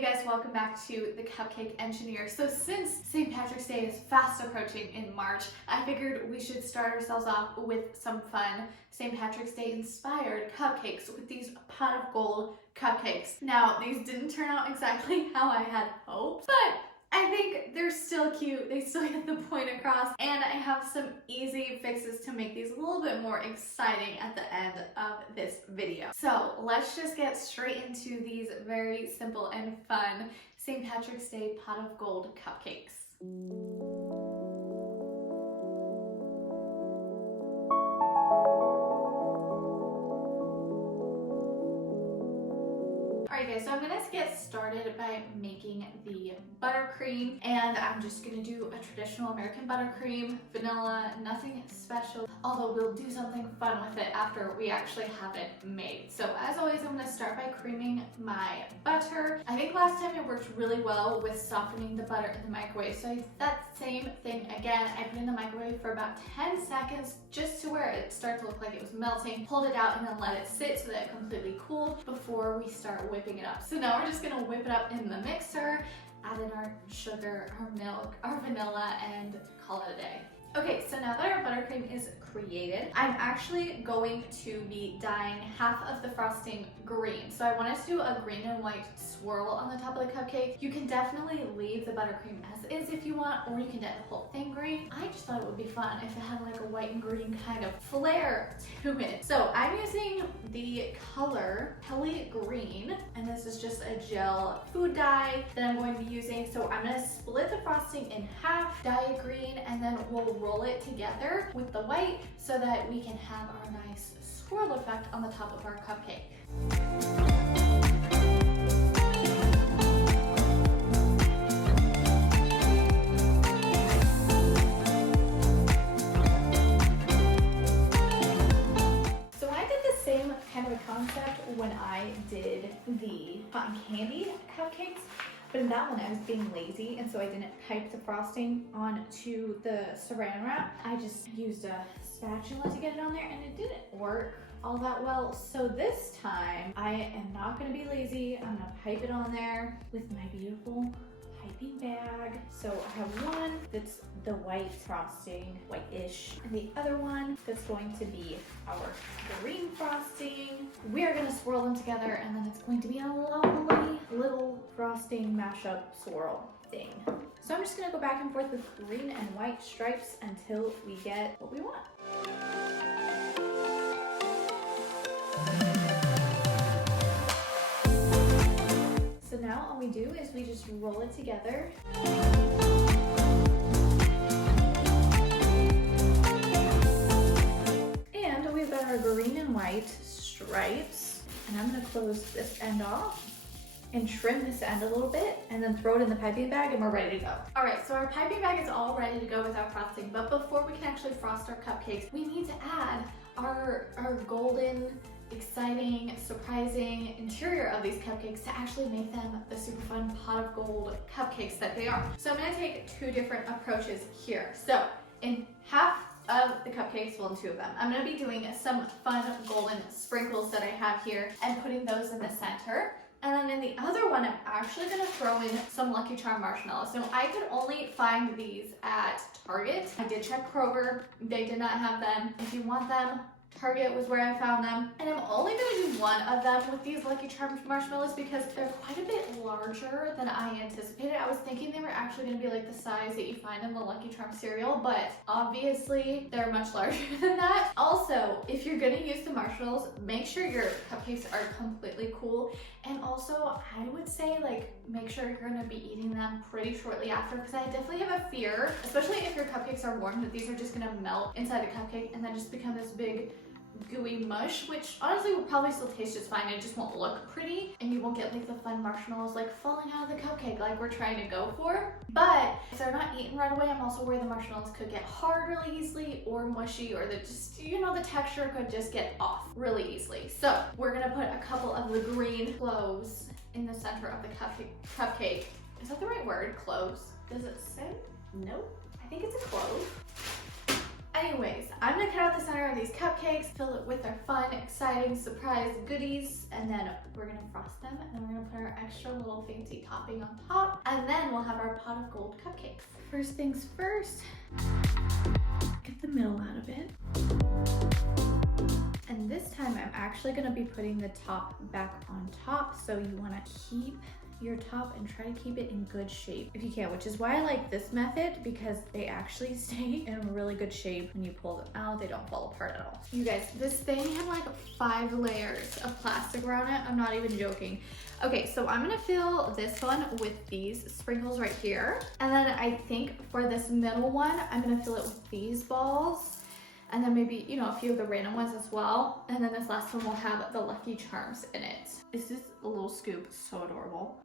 Hey guys, welcome back to the Cupcake Engineer. So since St. Patrick's Day is fast approaching in March, I figured we should start ourselves off with some fun St. Patrick's Day inspired cupcakes with these pot of gold cupcakes. Now, these didn't turn out exactly how I had hoped, but I think they're still cute. They still get the point across, and I have some easy fixes to make these a little bit more exciting at the end of this video. So let's just get straight into these very simple and fun St. Patrick's Day pot of gold cupcakes. Alright guys, so I'm gonna get started by making the buttercream, and I'm just gonna do a traditional American buttercream, vanilla, nothing special, although we'll do something fun with it after we actually have it made. So as always, I'm gonna start by creaming my butter. I think last time it worked really well with softening the butter in the microwave, so I did that same thing again. I put it in the microwave for about 10 seconds just to where it started to look like it was melting, pulled it out, and then let it sit so that it completely cooled before we start whipping it up. So now we're just gonna whip it up in the mixer, add in our sugar, our milk, our vanilla, and call it a day. Okay, so now that our buttercream is created, I'm actually going to be dyeing half of the frosting green. So I wanted to do a green and white swirl on the top of the cupcake. You can definitely leave the buttercream as is if you want, or you can dye the whole thing green. I just thought it would be fun if it had like a white and green kind of flair to it. So I'm using the color Pelly Green, and this is just a gel food dye that I'm going to be using. So I'm gonna split the frosting in half, dye it green, and then we'll roll it together with the white so that we can have our nice swirl effect on the top of our cupcake. So I did the same kind of a concept when I did the cotton candy cupcakes. But in that one, I was being lazy, and so I didn't pipe the frosting onto the saran wrap. I just used a spatula to get it on there, and it didn't work all that well. So this time, I am not gonna be lazy. I'm gonna pipe it on there with my beautiful piping bag. So I have one that's the white frosting, white-ish, and the other one that's going to be our green frosting. We are gonna swirl them together, and then it's going to be a lovely little frosting mashup swirl thing. So I'm just gonna go back and forth with green and white stripes until we get what we want. So now all we do is we just roll it together. And we've got our green and white stripes. And I'm gonna close this end off and trim this end a little bit, and then throw it in the piping bag, and we're ready to go. All right, so our piping bag is all ready to go with our frosting, but before we can actually frost our cupcakes, we need to add our golden, exciting, surprising interior of these cupcakes to actually make them the super fun pot of gold cupcakes that they are. So I'm gonna take two different approaches here. So in half of the cupcakes, well, in two of them, I'm gonna be doing some fun golden sprinkles that I have here and putting those in the center. And then in the other one, I'm actually gonna throw in some Lucky Charm marshmallows. So I could only find these at Target. I did check Kroger, they did not have them. If you want them, Target was where I found them. And I'm only gonna do one of them with these Lucky Charms marshmallows because they're quite a bit larger than I anticipated. I was thinking they were actually gonna be like the size that you find in the Lucky Charm cereal, but obviously they're much larger than that. Also, if you're gonna use the marshmallows, make sure your cupcakes are completely cool. And also, I would say like, make sure you're gonna be eating them pretty shortly after, because I definitely have a fear, especially if your cupcakes are warm, that these are just gonna melt inside the cupcake and then just become this big gooey mush, which honestly will probably still taste just fine. It just won't look pretty, and you won't get like the fun marshmallows like falling out of the cupcake like we're trying to go for. But if they're not eaten right away, I'm also worried the marshmallows could get hard really easily, or mushy, or the the texture could just get off really easily. So we're gonna put a couple of the green cloves in the center of the cupcake. Is that the right word? Cloves? Does it say? Nope. I think it's a clove. Anyways, I'm gonna cut out the center of these cupcakes, fill it with our fun, exciting surprise goodies, and then we're gonna frost them, and then we're gonna put our extra little fancy topping on top, and then we'll have our pot of gold cupcakes. First things first, get the middle out of it. And this time I'm actually gonna be putting the top back on top, so you wanna keep your top and try to keep it in good shape if you can, which is why I like this method, because they actually stay in really good shape when you pull them out. They don't fall apart at all. You guys, this thing had like 5 layers of plastic around it. I'm not even joking. Okay, so I'm gonna fill this one with these sprinkles right here. And then I think for this middle one, I'm gonna fill it with these balls. And then maybe, you know, a few of the random ones as well. And then this last one will have the Lucky Charms in it. This is a little scoop, so adorable.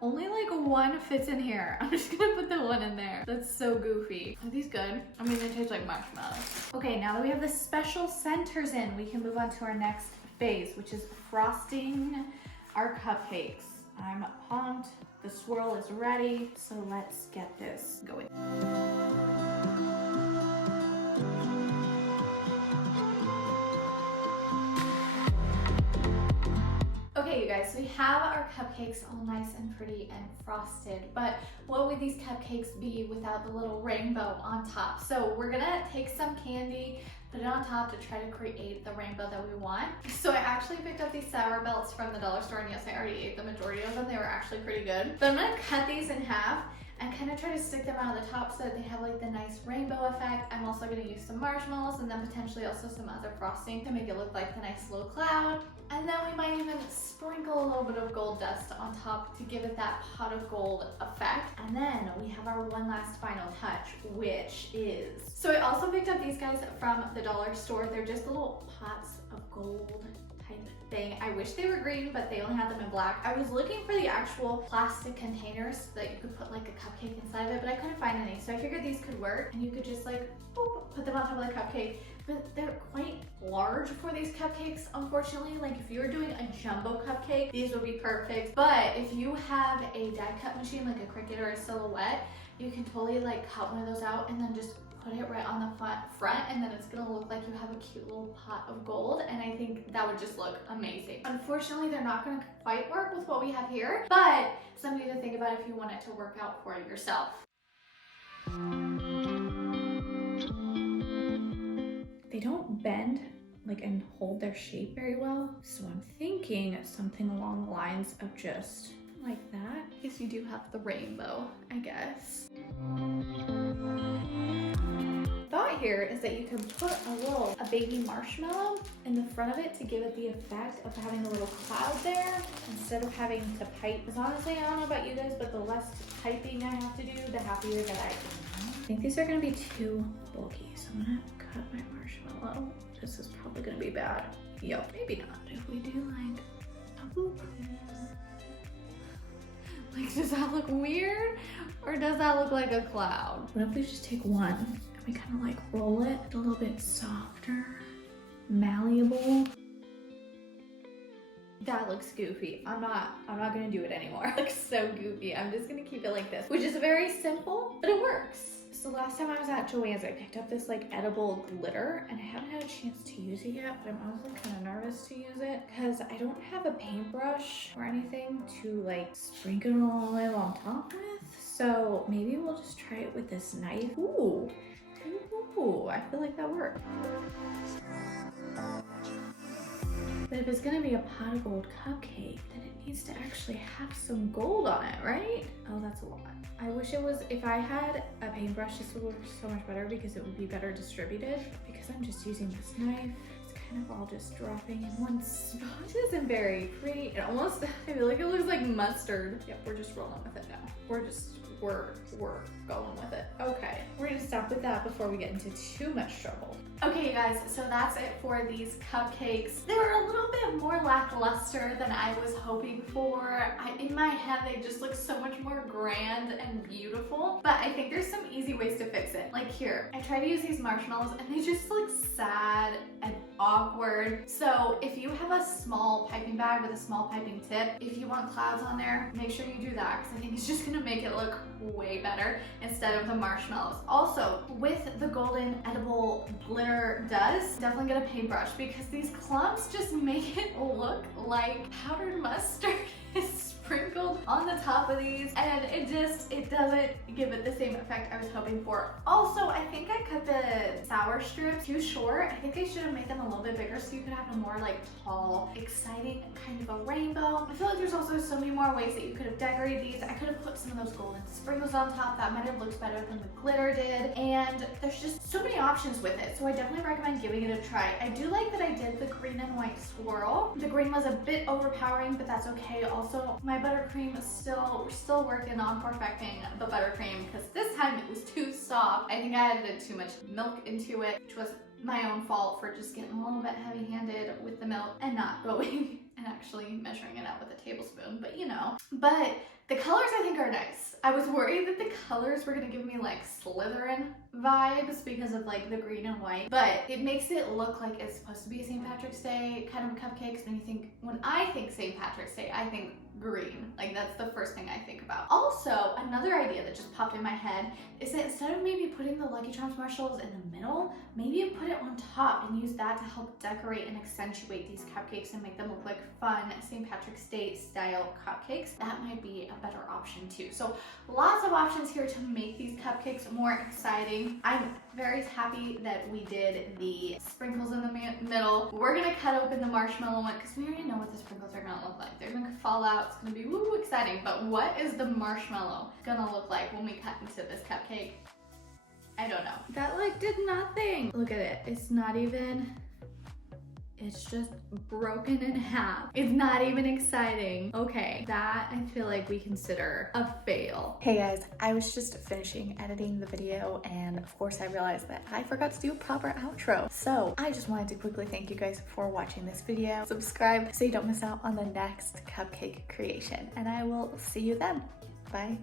Only like one fits in here. I'm just gonna put the one in there. That's so goofy. Are these good? I mean, they taste like marshmallows. Okay, now that we have the special centers in, we can move on to our next phase, which is frosting our cupcakes. I'm pumped. The swirl is ready, so let's get this going. Okay, you guys, so we have our cupcakes all nice and pretty and frosted, but what would these cupcakes be without the little rainbow on top? So we're gonna take some candy, put it on top to try to create the rainbow that we want. So I actually picked up these sour belts from the dollar store, and yes, I already ate the majority of them. They were actually pretty good. But I'm gonna cut these in half and kind of try to stick them out of the top so that they have like the nice rainbow effect. I'm also gonna use some marshmallows and then potentially also some other frosting to make it look like the nice little cloud. And then we might even sprinkle a little bit of gold dust on top to give it that pot of gold effect. And then we have our one last final touch, which is... So I also picked up these guys from the dollar store. They're just little pots of gold type thing. I wish they were green, but they only had them in black. I was looking for the actual plastic containers that you could put like a cupcake inside of it, but I couldn't find any. So I figured these could work, and you could just like, boop, put them on top of the cupcake. But they're quite large for these cupcakes, unfortunately. Like if you were doing a jumbo cupcake, these would be perfect. But if you have a die cut machine, like a Cricut or a Silhouette, you can totally like cut one of those out and then just put it right on the front, and then it's gonna look like you have a cute little pot of gold, and I think that would just look amazing. Unfortunately, they're not gonna quite work with what we have here, but something to think about if you want it to work out for yourself. They don't bend like and hold their shape very well, so I'm thinking something along the lines of just like that, because you do have the rainbow, I guess. Thought here is that you can put a baby marshmallow in the front of it to give it the effect of having a little cloud there instead of having to pipe. Because honestly, I don't know about you guys, but the less piping I have to do, the happier that I am. I think these are gonna be too bulky, so I'm gonna cut my marshmallow. This is probably gonna be bad. Yep, maybe not. If we do like a boop. Like, does that look weird? Or does that look like a cloud? What if we just take one and we kind of like roll it a little bit softer, malleable? That looks goofy. I'm not gonna do it anymore. It looks so goofy. I'm just gonna keep it like this, which is very simple, but it works. So last time I was at Joann's, I picked up this like edible glitter, and I haven't had a chance to use it yet, but I'm honestly kind of nervous to use it because I don't have a paintbrush or anything to like sprinkle it all the way on top with. So maybe we'll just try it with this knife. Ooh, I feel like that worked. But if it's gonna be a pot of gold cupcake, then it needs to actually have some gold on it, right? Oh, that's a lot. I wish it was, if I had a paintbrush, this would work so much better because it would be better distributed. Because I'm just using this knife, it's kind of all just dropping in one spot. This isn't very pretty. It almost, I feel like it looks like mustard. Yep, we're just rolling with it now. We're just we're going with it. Okay, we're gonna stop with that before we get into too much trouble. Okay, you guys, so that's it for these cupcakes. They were a little bit more lackluster than I was hoping for. In my head, they just look so much more grand and beautiful, but I think there's some easy ways to fix it. Like here, I tried to use these marshmallows and they just look sad and awkward. So if you have a small piping bag with a small piping tip, if you want clouds on there, make sure you do that because I think it's just gonna make it look way better instead of the marshmallows. Also, with the golden edible glitter dust, definitely get a paintbrush because these clumps just make it look like powdered mustard is sprinkled on the top of these, and it doesn't give it the same effect I was hoping for. Also, I think I cut the sour strips too short. I think I should have made them a little bit bigger so you could have a more like tall, exciting kind of a rainbow. I feel like there's also so many more ways that you could have decorated these. I could have put some of those golden sprinkles on top. That might have looked better than the glitter did, and there's just so many options with it, so I definitely recommend giving it a try. I do like that I did the green and white swirl. The green was a bit overpowering, but that's okay. Also, my buttercream is we're still working on perfecting the buttercream because this time it was too soft. I think I added too much milk into it, which was my own fault for just getting a little bit heavy-handed with the milk and not going and actually measuring it out with a tablespoon, but you know. But the colors I think are nice. I was worried that the colors were gonna give me like Slytherin vibes because of like the green and white, but it makes it look like it's supposed to be a St. Patrick's Day kind of cupcakes. When I think St. Patrick's Day, I think green. Like that's the first thing I think about. Also, another idea that just popped in my head is that instead of maybe putting the Lucky Charms marshmallows in the middle, maybe you put it on top and use that to help decorate and accentuate these cupcakes and make them look like fun St. Patrick's Day style cupcakes. That might be a better option too. So lots of options here to make these cupcakes more exciting. I'm very happy that we did the sprinkles in the middle. We're gonna cut open the marshmallow one because we already know what the sprinkles are gonna look like. They're gonna fall out. It's gonna be woo exciting. But what is the marshmallow gonna look like when we cut into this cupcake? I don't know. That like did nothing. Look at it. It's just broken in half. It's not even exciting. Okay, that I feel like we consider a fail. Hey guys, I was just finishing editing the video and of course I realized that I forgot to do a proper outro. So I just wanted to quickly thank you guys for watching this video. Subscribe so you don't miss out on the next cupcake creation and I will see you then. Bye.